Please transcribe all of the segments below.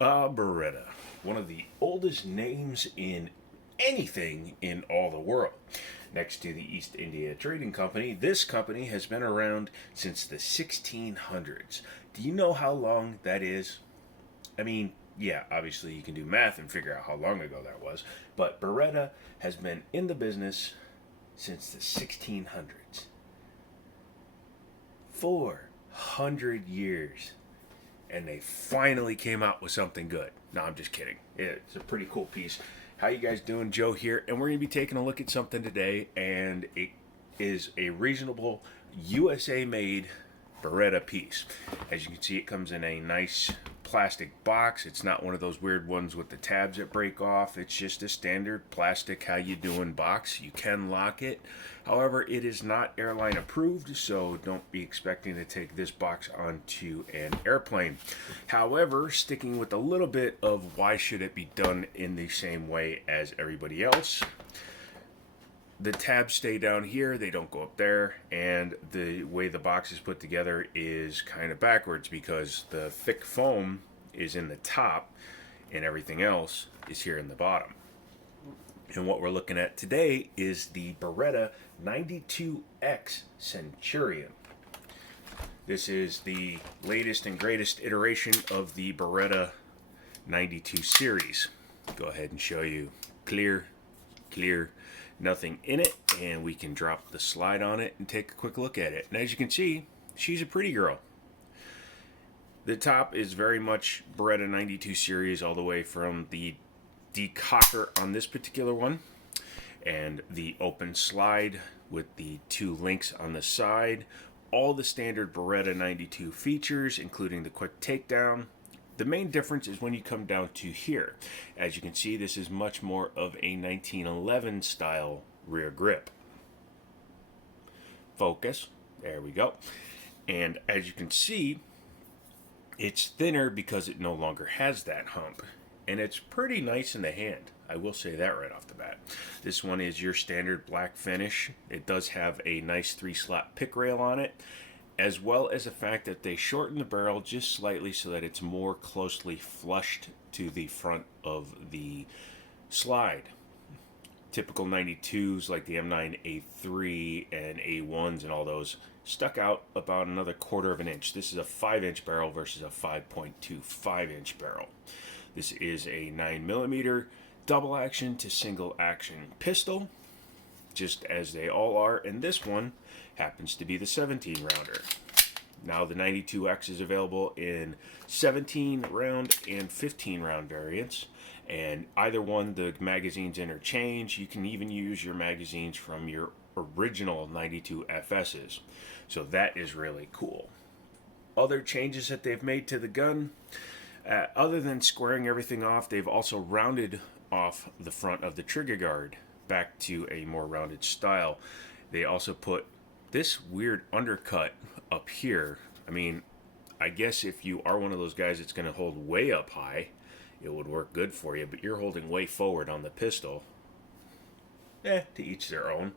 Beretta, one of the oldest names in anything in all the world. Next to the East India Trading Company, this company has been around since the 1600s. Do you know how long that is? I mean, yeah, obviously you can do math and figure out how long ago that was, but Beretta has been in the business since the 1600s. 400 years. And they finally came out with something good. No, I'm just kidding. It's a pretty cool piece. How you guys doing? Joe here, and we're going to be taking a look at something today, and it is a reasonable USA-made Beretta piece. As you can see, it comes in a nice plastic box. It's not one of those weird ones with the tabs that break off. It's just a standard plastic how you doing box. You can lock it. However, it is not airline approved, so don't be expecting to take this box onto an airplane. However, sticking with a little bit of why should it be done in the same way as everybody else, the tabs stay down here, they don't go up there, and the way the box is put together is kind of backwards because the thick foam is in the top and everything else is here in the bottom. And what we're looking at today is the Beretta 92X Centurion. This is the latest and greatest iteration of the Beretta 92 series. Go ahead and show you clear, nothing in it, and we can drop the slide on it and take a quick look at it. And as you can see, she's a pretty girl. The top is very much Beretta 92 series all the way from the Decocker on this particular one, and the open slide with the two links on the side. All the standard Beretta 92 features, including the quick takedown. The main difference is when you come down to here. As you can see, this is much more of a 1911 style rear grip. Focus. There we go. And as you can see, it's thinner because it no longer has that hump. And it's pretty nice in the hand. I will say that right off the bat. This one is your standard black finish. It does have a nice 3-slot pick rail on it, as well as the fact that they shorten the barrel just slightly so that it's more closely flushed to the front of the slide. Typical 92s like the M9A3 and A1s and all those stuck out about another 1/4 of an inch. This is a 5-inch barrel versus a 5.25-inch barrel. This is a 9mm double action to single action pistol, just as they all are, and this one happens to be the 17 rounder. Now the 92X is available in 17 round and 15 round variants, and either one the magazines interchange. You can even use your magazines from your original 92 FSs, so that is really cool. Other changes that they've made to the gun, other than squaring everything off, they've also rounded off the front of the trigger guard back to a more rounded style. They also put this weird undercut up here. I mean, I guess if you are one of those guys that's going to hold way up high, it would work good for you, but you're holding way forward on the pistol. To each their own.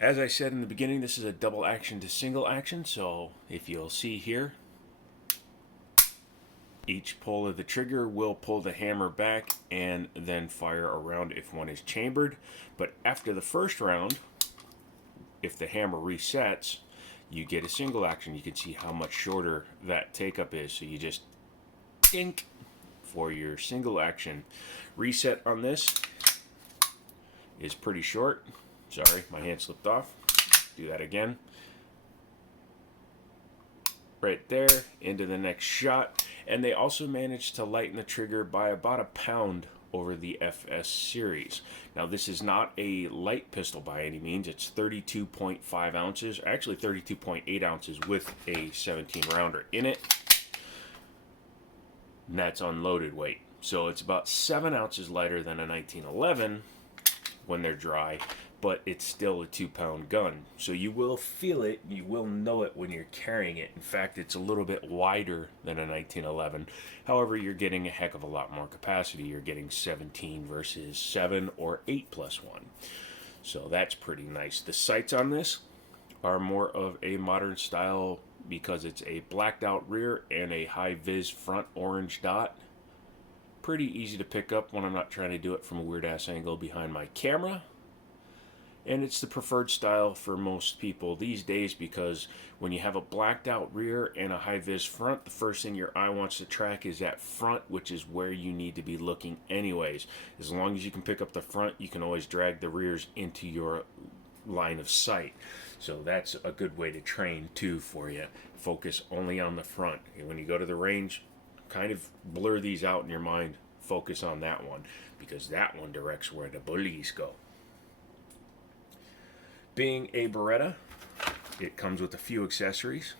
As I said in the beginning, this is a double action to single action, so if you'll see here, each pull of the trigger will pull the hammer back and then fire a round if one is chambered. But after the first round, if the hammer resets, you get a single action. You can see how much shorter that take-up is. So you just dink for your single action. Reset on this is pretty short. Sorry, my hand slipped off. Do that again. Right there, into the next shot. And they also managed to lighten the trigger by about a pound over the FS series. Now this is not a light pistol by any means. It's 32.5 ounces, actually 32.8 ounces with a 17 rounder in it. And that's unloaded weight. So it's about 7 ounces lighter than a 1911 when they're dry, but it's still a 2-pound gun. So you will feel it, you will know it when you're carrying it. In fact, it's a little bit wider than a 1911. However, you're getting a heck of a lot more capacity. You're getting 17 versus 7 or 8+1. So that's pretty nice. The sights on this are more of a modern style because it's a blacked out rear and a high vis front orange dot. Pretty easy to pick up when I'm not trying to do it from a weird ass angle behind my camera. And it's the preferred style for most people these days, because when you have a blacked out rear and a high vis front, the first thing your eye wants to track is that front, which is where you need to be looking anyways. As long as you can pick up the front, you can always drag the rears into your line of sight. So that's a good way to train too for you. Focus only on the front. And when you go to the range, kind of blur these out in your mind. Focus on that one, because that one directs where the bullies go. Being a Beretta, it comes with a few accessories.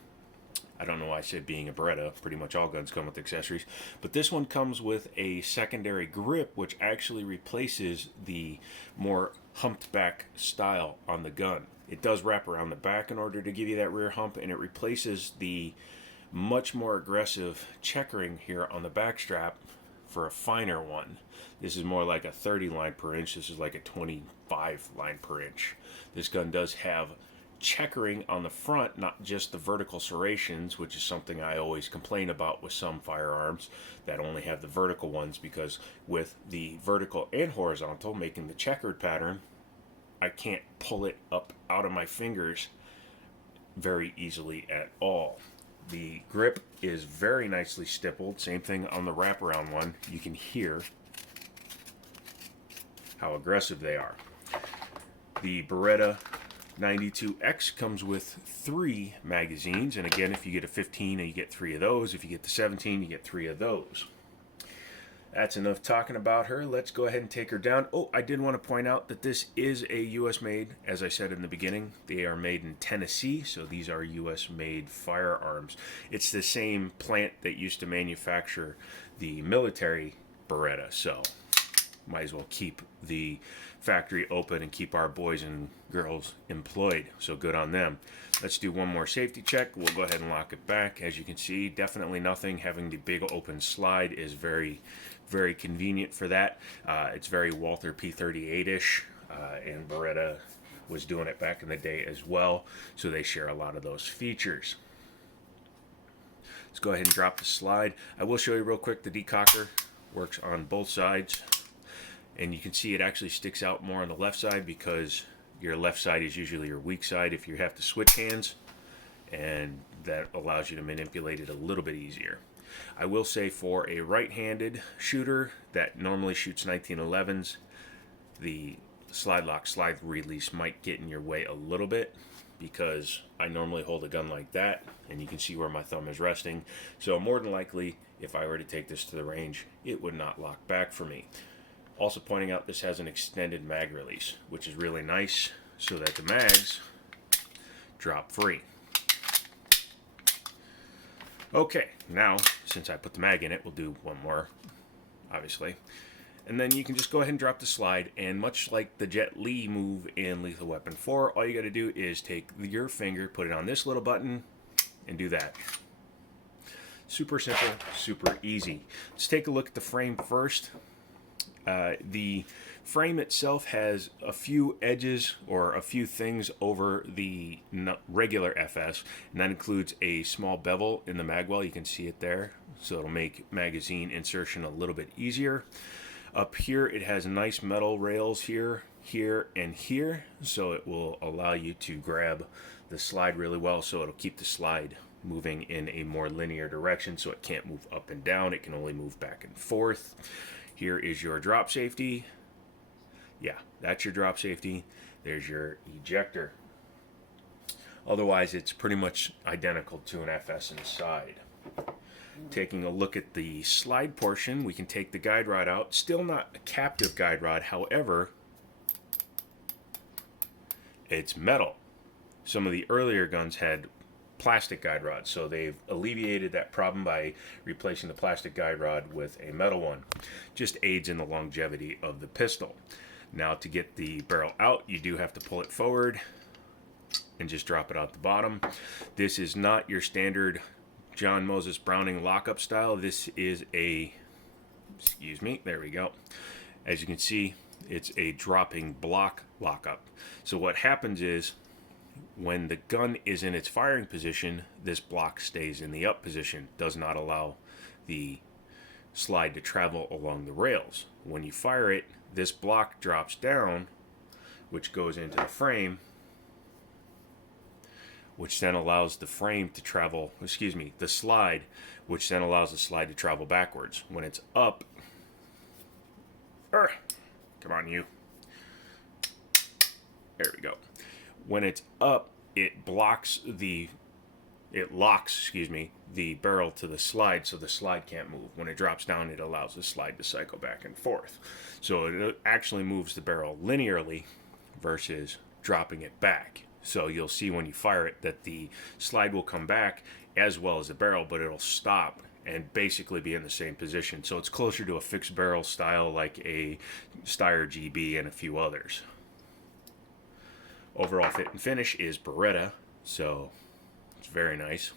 I don't know why I said being a Beretta. Pretty much all guns come with accessories. But this one comes with a secondary grip, which actually replaces the more humped back style on the gun. It does wrap around the back in order to give you that rear hump, and it replaces the much more aggressive checkering here on the back strap for a finer one. This is more like a 30 line per inch. This is like a 25 line per inch. This gun does have checkering on the front, not just the vertical serrations, which is something I always complain about with some firearms that only have the vertical ones, because with the vertical and horizontal making the checkered pattern, I can't pull it up out of my fingers very easily at all. The grip is very nicely stippled. Same thing on the wraparound one. You can hear how aggressive they are. The Beretta 92X comes with 3 magazines, and again, if you get a 15, you get 3 of those. If you get the 17, you get 3 of those. That's enough talking about her. Let's go ahead and take her down. Oh, I did want to point out that this is a U.S. made, as I said in the beginning. They are made in Tennessee, so these are U.S. made firearms. It's the same plant that used to manufacture the military Beretta, so might as well keep the factory open and keep our boys and girls employed. So good on them. Let's do one more safety check. We'll go ahead and lock it back. As you can see, definitely nothing. Having the big open slide is very, very convenient for that. It's very Walther P38-ish, and Beretta was doing it back in the day as well. So they share a lot of those features. Let's go ahead and drop the slide. I will show you real quick, the Decocker works on both sides. And you can see it actually sticks out more on the left side, because your left side is usually your weak side if you have to switch hands, and that allows you to manipulate it a little bit easier. I will say, for a right-handed shooter that normally shoots 1911s, the slide lock, slide release might get in your way a little bit, because I normally hold a gun like that, and you can see where my thumb is resting. So more than likely, if I were to take this to the range, it would not lock back for me. Also pointing out, this has an extended mag release, which is really nice, so that the mags drop free. Okay, now, since I put the mag in it, we'll do one more, obviously. And then you can just go ahead and drop the slide, and much like the Jet Li move in Lethal Weapon 4, all you got to do is take your finger, put it on this little button, and do that. Super simple, super easy. Let's take a look at the frame first. The frame itself has a few edges or a few things over the regular FS, and that includes a small bevel in the magwell. You can see it there, so it'll make magazine insertion a little bit easier. Up here it has nice metal rails here, here, and here, so it will allow you to grab the slide really well, so it'll keep the slide moving in a more linear direction, so it can't move up and down. It can only move back and forth. Here is your drop safety. Yeah, that's your drop safety. There's your ejector. Otherwise, it's pretty much identical to an FS inside. Taking a look at the slide portion, we can take the guide rod out. Still not a captive guide rod, however, it's metal. Some of the earlier guns had plastic guide rods, so they've alleviated that problem by replacing the plastic guide rod with a metal one. Just aids in the longevity of the pistol. Now, to get the barrel out, you do have to pull it forward and just drop it out the bottom. This is not your standard John Moses Browning lockup style. This is a, excuse me, there we go. As you can see, it's a dropping block lockup. So what happens is, When the gun is in its firing position, this block stays in the up position, does not allow the slide to travel along the rails. When you fire it, this block drops down, which goes into the frame, which then allows the frame to travel, the slide, which then allows the slide to travel backwards. When it's up, come on you. There we go. When it's up, it locks the barrel to the slide, so the slide can't move. When it drops down, it allows the slide to cycle back and forth. So it actually moves the barrel linearly versus dropping it back. So you'll see when you fire it that the slide will come back as well as the barrel, but it'll stop and basically be in the same position. So it's closer to a fixed barrel style like a Steyr GB and a few others. Overall fit and finish is Beretta, so it's very nice.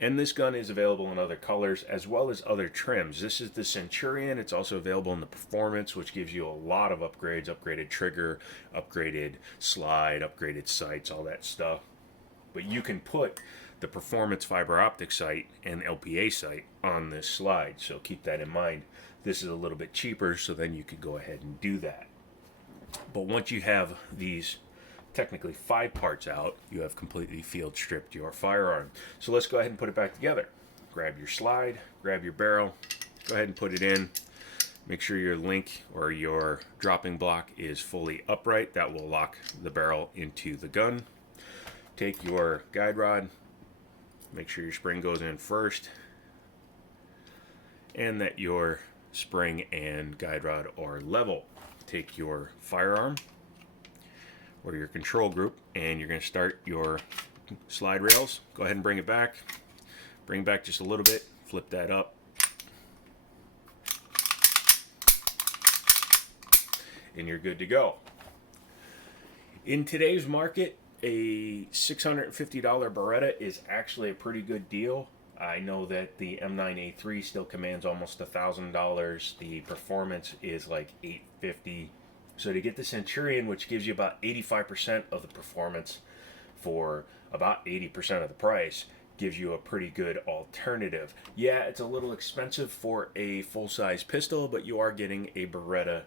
And this gun is available in other colors as well as other trims. This is the Centurion. It's also available in the Performance, which gives you a lot of upgrades, upgraded trigger, upgraded slide, upgraded sights, all that stuff. But you can put the Performance fiber optic sight and LPA sight on this slide, so keep that in mind. This is a little bit cheaper, so then you could go ahead and do that. But once you have these technically 5 parts out, you have completely field stripped your firearm. So let's go ahead and put it back together. Grab your slide, grab your barrel, go ahead and put it in. Make sure your link or your dropping block is fully upright. That will lock the barrel into the gun. Take your guide rod, make sure your spring goes in first, and that your spring and guide rod are level. Take your firearm or your control group, and you're going to start your slide rails. Go ahead and bring it back. Bring back just a little bit. Flip that up. And you're good to go. In today's market, a $650 Beretta is actually a pretty good deal. I know that the M9A3 still commands almost $1,000. The Performance is like $850. So to get the Centurion, which gives you about 85% of the performance for about 80% of the price, gives you a pretty good alternative. Yeah, it's a little expensive for a full-size pistol, but you are getting a Beretta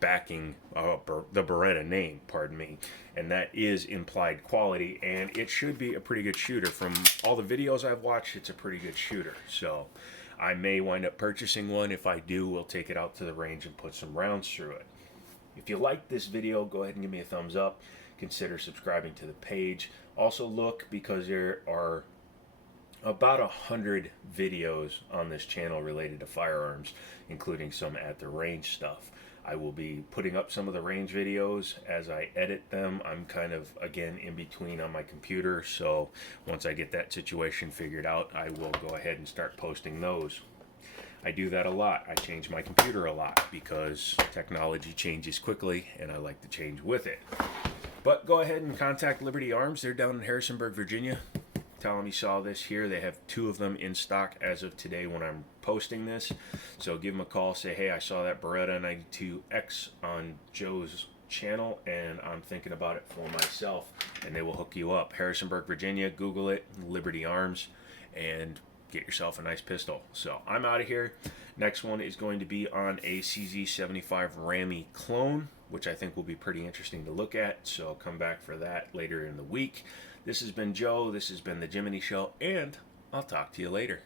backing, the Beretta name, pardon me, and that is implied quality, and it should be a pretty good shooter. From all the videos I've watched, it's a pretty good shooter. So I may wind up purchasing one. If I do, we'll take it out to the range and put some rounds through it. If you like this video, go ahead and give me a thumbs up. Consider subscribing to the page. Also look, because there are about 100 videos on this channel related to firearms, including some at the range stuff. I will be putting up some of the range videos as I edit them. I'm kind of, again, in between on my computer, so once I get that situation figured out, I will go ahead and start posting those. I do that a lot. I change my computer a lot because technology changes quickly and I like to change with it. But go ahead and contact Liberty Arms. They're down in Harrisonburg, Virginia. Tell them you saw this here. They have 2 of them in stock as of today when I'm posting this. So give them a call. Say, hey, I saw that Beretta 92X on Joe's channel and I'm thinking about it for myself. And they will hook you up. Harrisonburg, Virginia. Google it. Liberty Arms. And get yourself a nice pistol. So I'm out of here. Next one is going to be on a CZ75 Rammy clone, which I think will be pretty interesting to look at. So I'll come back for that later in the week. This has been Joe. This has been the Jiminy Show, and I'll talk to you later.